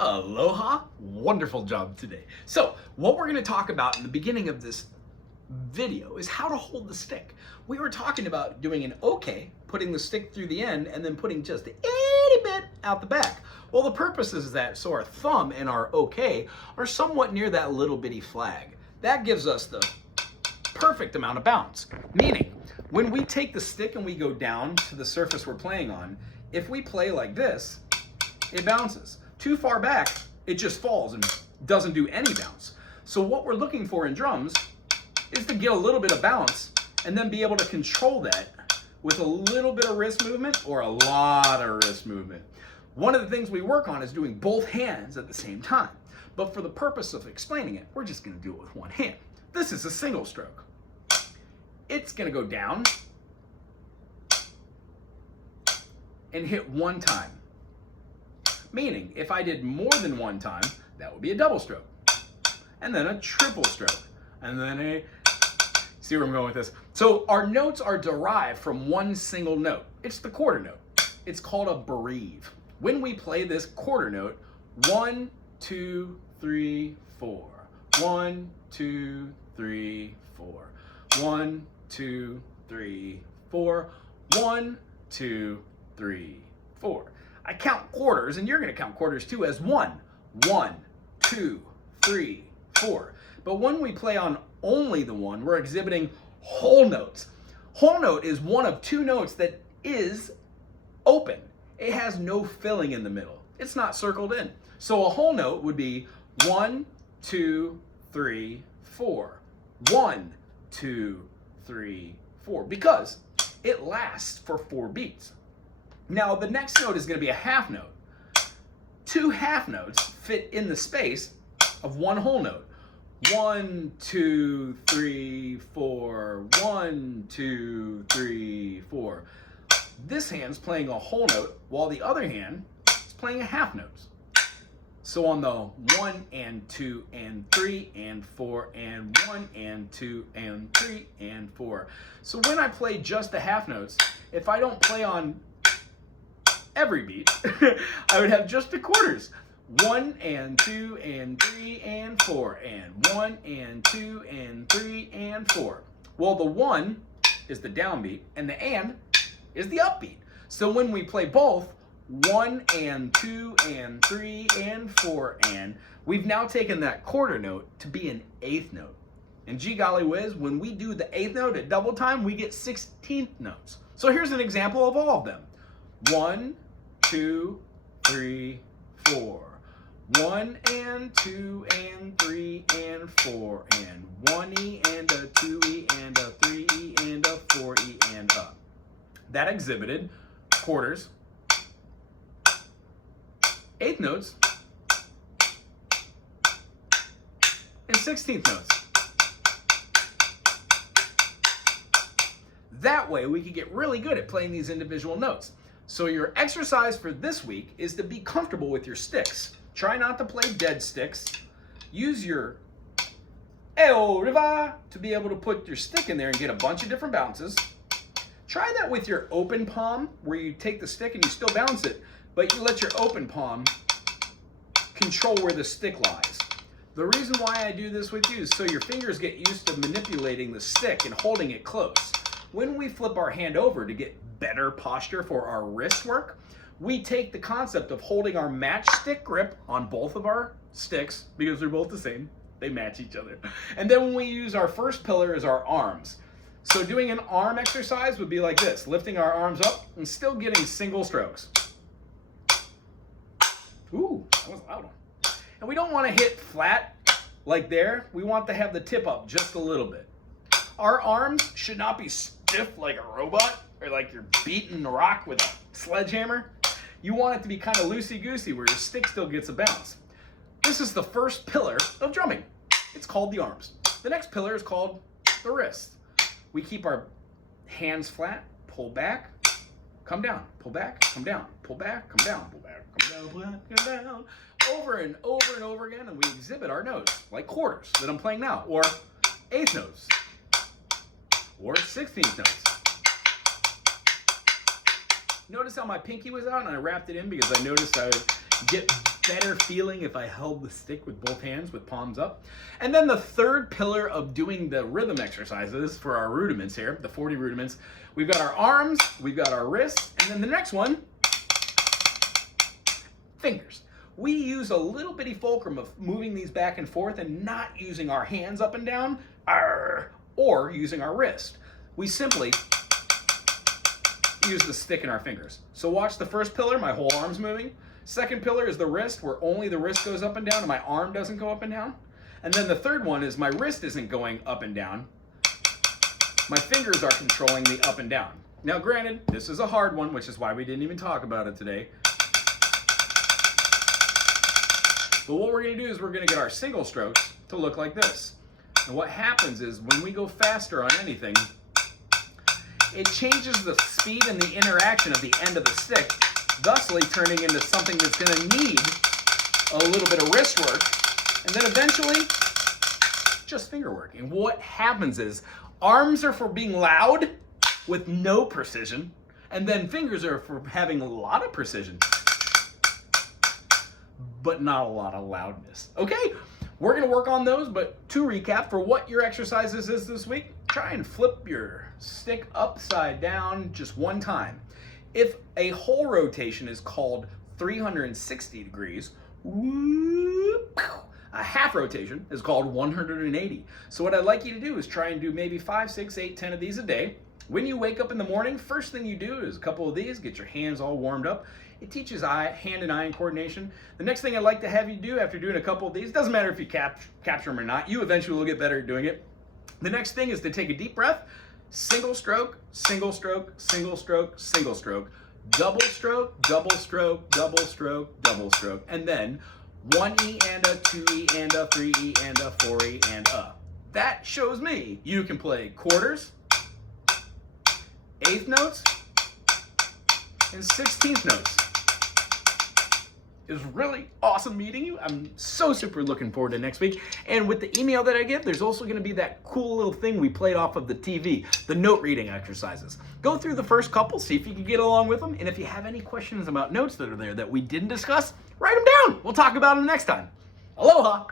Aloha, wonderful job today. So what we're going to talk about in the beginning of this video is how to hold the stick. We were talking about doing an OK, putting the stick through the end and then putting just a itty bit out the back. Well, the purpose is that so our thumb and our OK are somewhat near that little bitty flag. That gives us the perfect amount of bounce. Meaning, when we take the stick and we go down to the surface we're playing on, if we play like this, it bounces. Too far back, it just falls and doesn't do any bounce. So what we're looking for in drums is to get a little bit of bounce and then be able to control that with a little bit of wrist movement or a lot of wrist movement. One of the things we work on is doing both hands at the same time. But for the purpose of explaining it, we're just going to do it with one hand. This is a single stroke. It's going to go down and hit one time. Meaning, if I did more than one time, that would be a double stroke. And then a triple stroke. And then a... See where I'm going with this? So our notes are derived from one single note. It's the quarter note. It's called a bereave. When we play this quarter note, 1, 2, 3, 4. 1, 2, 3, 4. 1, 2, 3, 4. 1, 2, 3, 4. I count quarters, and you're going to count quarters too as 1. 1, 2, 3, 4. But when we play on only the 1, we're exhibiting whole notes. Whole note is one of two notes that is open. It has no filling in the middle. It's not circled in. So a whole note would be 1, 2, 3, 4. 1, 2, 3, 4. Because it lasts for 4 beats. Now the next note is going to be a half note. 2 half notes fit in the space of one whole note. 1, 2, 3, 4. 1, 2, 3, 4. This hand's playing a whole note while the other hand is playing a half note. So on the 1 and 2 and 3 and 4 and 1 and 2 and 3 and 4. So when I play just the half notes, if I don't play on every beat, I would have just the quarters. 1 and 2 and 3 and 4 and 1 and 2 and 3 and 4. Well, the 1 is the downbeat and the and is the upbeat. So when we play both, 1 and 2 and 3 and 4 and, we've now taken that quarter note to be an eighth note. And gee golly whiz, when we do the eighth note at double time, we get 16th notes. So here's an example of all of them. 1, 2, 3, 4. 1 and 2 and 3 and 4 and 1E and a 2E and a 3E and a 4E and a. That exhibited quarters, eighth notes, and 16th notes. That way we could get really good at playing these individual notes. So your exercise for this week is to be comfortable with your sticks. Try not to play dead sticks. Use your Eo Riva to be able to put your stick in there and get a bunch of different bounces. Try that with your open palm, where you take the stick and you still bounce it, but you let your open palm control where the stick lies. The reason why I do this with you is so your fingers get used to manipulating the stick and holding it close. When we flip our hand over to get better posture for our wrist work, we take the concept of holding our matchstick grip on both of our sticks, because they're both the same, they match each other. And then when we use our first pillar as our arms. So doing an arm exercise would be like this, lifting our arms up and still getting single strokes. Ooh, that was a loud one. And we don't want to hit flat like there. We want to have the tip up just a little bit. Our arms should not be stiff like a robot or like you're beating the rock with a sledgehammer. You want it to be kind of loosey-goosey where your stick still gets a bounce. This is the first pillar of drumming. It's called the arms. The next pillar is called the wrist. We keep our hands flat, pull back, come down, pull back, come down, pull back, come down, pull back, come down, pull back, come down, over and over and over again, and we exhibit our notes, like quarters that I'm playing now, or eighth notes, or 16th notes. Notice how my pinky was out and I wrapped it in because I noticed I would get better feeling if I held the stick with both hands with palms up. And then the third pillar of doing the rhythm exercises for our rudiments here, the 40 rudiments, we've got our arms, we've got our wrists, and then the next one, fingers. We use a little bitty fulcrum of moving these back and forth and not using our hands up and down, or using our wrist. We simply use the stick and our fingers. So watch the first pillar, my whole arm's moving. Second pillar is the wrist, where only the wrist goes up and down and my arm doesn't go up and down. And then the third one is my wrist isn't going up and down. My fingers are controlling the up and down. Now granted, this is a hard one, which is why we didn't even talk about it today. But what we're gonna do is we're gonna get our single strokes to look like this. And what happens is when we go faster on anything, it changes the speed and the interaction of the end of the stick, thusly turning into something that's gonna need a little bit of wrist work, and then eventually, just finger work. And what happens is, arms are for being loud with no precision, and then fingers are for having a lot of precision, but not a lot of loudness. Okay, we're gonna work on those, but to recap, for what your exercises is this week, try and flip your stick upside down just one time. If a whole rotation is called 360 degrees, a half rotation is called 180. So what I'd like you to do is try and do maybe 5, 6, 8, 10 of these a day. When you wake up in the morning, first thing you do is a couple of these, get your hands all warmed up. It teaches hand and eye coordination. The next thing I'd like to have you do after doing a couple of these, doesn't matter if you capture them or not, you eventually will get better at doing it. The next thing is to take a deep breath, single stroke, single stroke, single stroke, single stroke, double stroke, double stroke, double stroke, double stroke, and then 1E and a, 2E and a, 3E and a, 4E and a. That shows me you can play quarters, eighth notes, and 16th notes. It was really awesome meeting you. I'm so super looking forward to next week. And with the email that I get, there's also gonna be that cool little thing we played off of the TV, the note reading exercises. Go through the first couple, see if you can get along with them. And if you have any questions about notes that are there that we didn't discuss, write them down. We'll talk about them next time. Aloha.